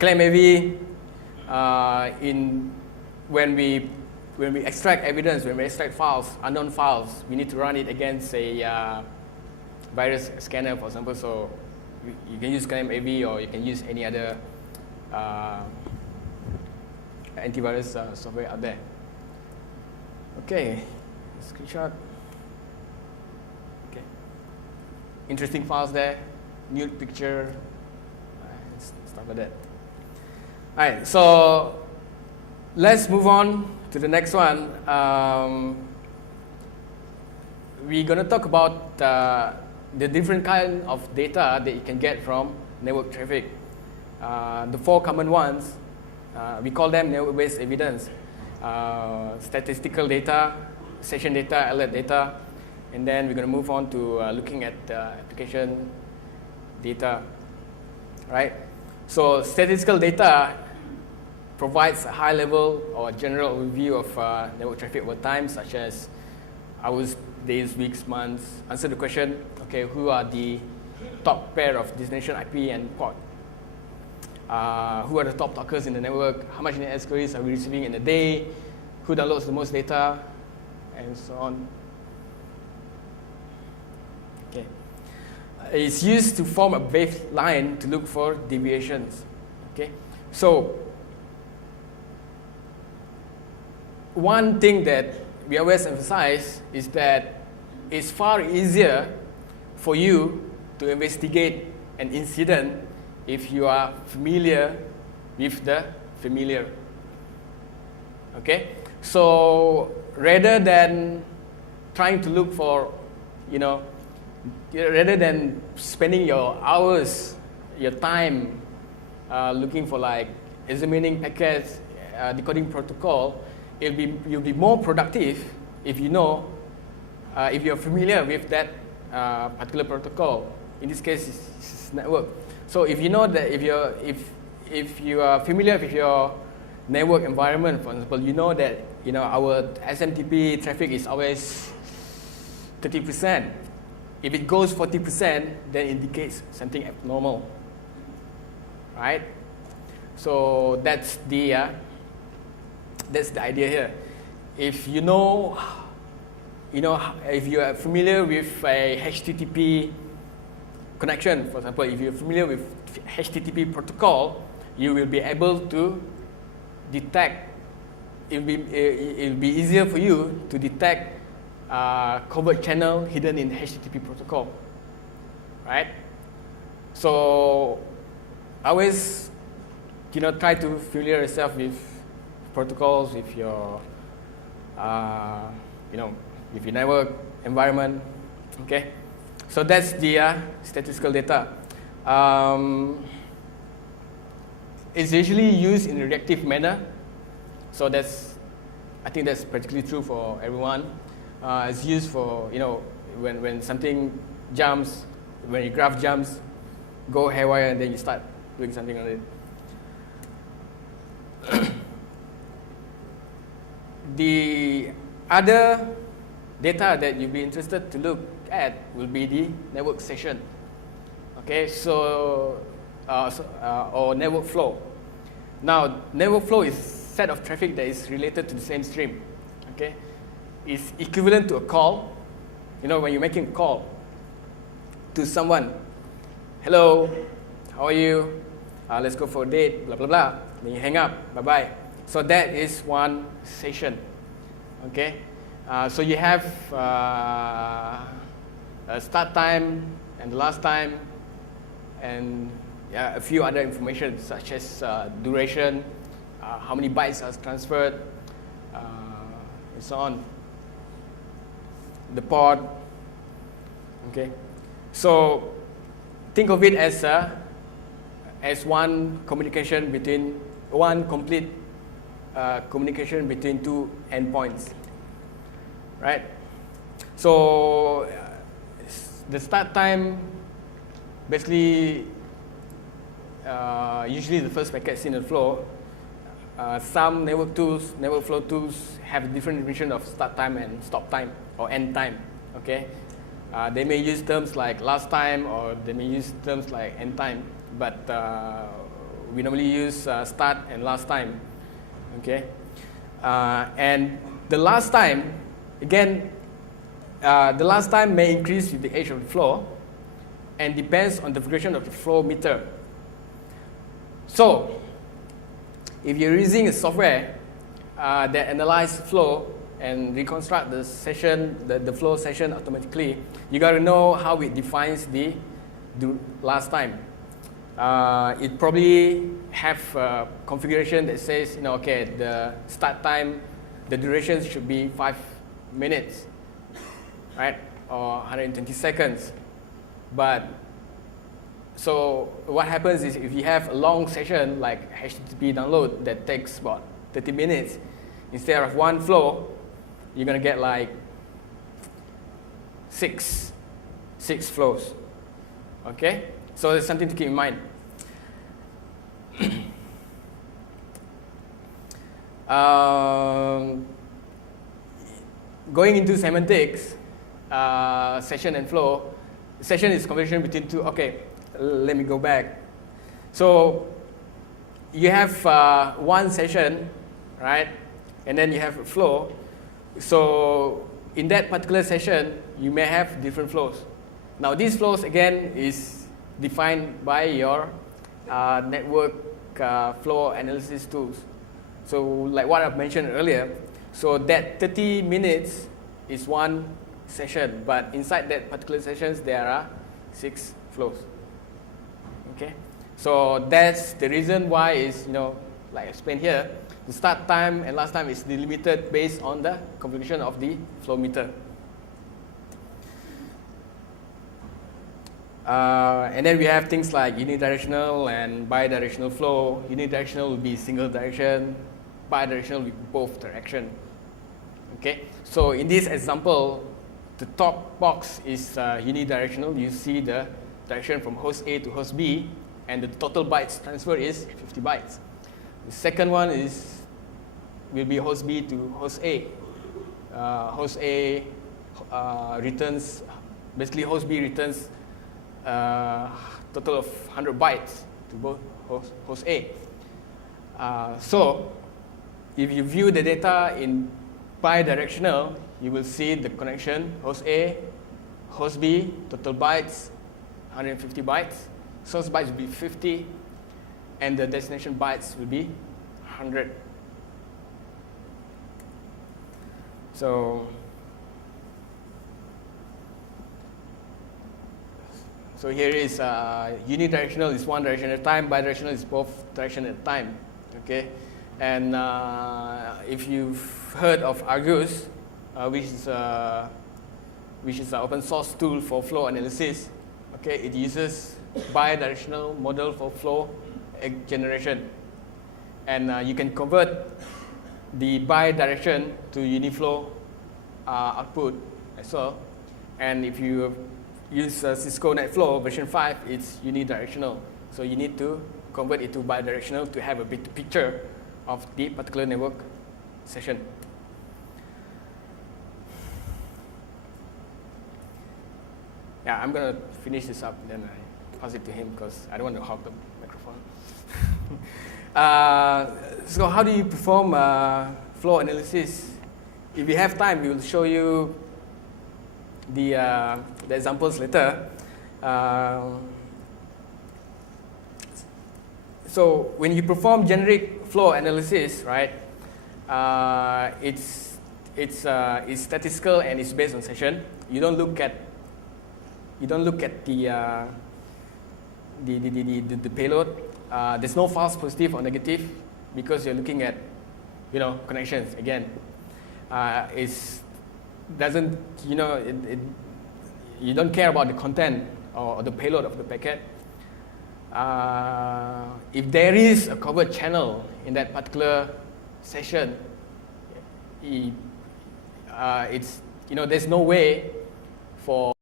claim AV when we extract evidence, when we extract files, unknown files, we need to run it against a virus scanner, for example. So you can use claim AV, or you can use any other antivirus software out there. Okay, screenshot. Okay, interesting files there, nude picture, stuff like that. All right, so let's move on to the next one. We're going to talk about the different kind of data that you can get from network traffic. The 4 common ones, we call them network-based evidence. Statistical data, session data, alert data, and then we're going to move on to looking at application data, right? So statistical data provides a high level or general overview of network traffic over time, such as hours, days, weeks, months. Answer the question, okay, who are the top pair of destination IP and port? Who are the top talkers in the network? How much internet queries are we receiving in a day? Who downloads the most data? And so on. Okay. It's used to form a baseline to look for deviations. Okay. So one thing that we always emphasize is that it's far easier for you to investigate an incident if you are familiar with the familiar. Okay? So rather than trying to look for, rather than spending your hours, your time looking for like examining packets, decoding protocol, you'll be more productive if you know, if you're familiar with that particular protocol. In this case, it's network. So if you know that if you are familiar with your network environment, for example, you know that our SMTP traffic is always 30%. If it goes 40%, then it indicates something abnormal, right? So that's the idea here. If if you are familiar with a HTTP connection, for example, if you're familiar with HTTP protocol, you will be able to detect. It'll be easier for you to detect covert channel hidden in HTTP protocol, right? So always, try to familiar yourself with protocols, with your, with your network environment. Okay, so that's the statistical data. It's usually used in a reactive manner. So I think that's practically true for everyone. It's used for, when something jumps, when your graph jumps, go haywire, and then you start doing something on it. The other data that you'll be interested to look at will be the network session. Okay, so or network flow. Now, network flow is set of traffic that is related to the same stream. Okay, it's equivalent to a call. When you're making a call to someone, hello, how are you? Let's go for a date. Blah blah blah. Then you hang up. Bye bye. So that is one session. Okay, so you have a start time and the last time, and a few other information such as duration, how many bytes are transferred, and so on. The port. Okay, so think of it as one communication between one complete communication between two endpoints, right? So the start time, basically, usually the first packet in the flow. Some network flow tools have a different definition of start time and stop time or end time. Okay, they may use terms like last time, or they may use terms like end time. But we normally use start and last time. Okay, and the last time, again, the last time may increase with the age of the flow and depends on the configuration of the flow meter. So, if you're using a software that analyzes flow and reconstruct the session, the flow session automatically, you got to know how it defines the last time. It probably have a configuration that says, okay, the start time, the duration should be 5 minutes, right, or 120 seconds. But so what happens is if you have a long session like HTTP download that takes about 30 minutes, instead of one flow, you're gonna get like six flows. Okay, so there's something to keep in mind. Going into semantics, session and flow. Session is conversion between two. Okay, let me go back. So you have one session, right? And then you have a flow. So in that particular session, you may have different flows. Now these flows again is defined by your network flow analysis tools. So like what I've mentioned earlier, so that 30 minutes is one session, but inside that particular sessions there are 6 flows. Okay, so that's the reason why is, like I explained here, the start time and last time is delimited based on the configuration of the flow meter. And then we have things like unidirectional and bidirectional flow. Unidirectional will be single direction, bidirectional will be both direction. Okay, so in this example, the top box is unidirectional. You see the direction from host A to host B, and the total bytes transfer is 50 bytes. The second one will be host B to host A. Host A returns, basically host B returns total of 100 bytes to both host A. So if you view the data in bidirectional, you will see the connection host A, host B, total bytes 150 bytes, source bytes will be 50, and the destination bytes will be 100. So here is unidirectional is one direction at a time, bidirectional is both direction at a time. Okay, and if you've heard of Argus, which is an open source tool for flow analysis, okay, it uses bidirectional model for flow generation, and you can convert the bidirection to uniflow output as well. And if you use Cisco NetFlow version 5, it's unidirectional. So you need to convert it to bidirectional to have a big picture of the particular network session. Yeah, I'm going to finish this up, then I pass it to him because I don't want to hog the microphone. So how do you perform flow analysis? If we have time, we will show you the examples later. So when you perform generic flow analysis, right, it's statistical and it's based on session. You don't look at the payload. There's no false positive or negative because you're looking at connections again. You don't care about the content or the payload of the packet. If there is a covered channel in that particular session, there's no way for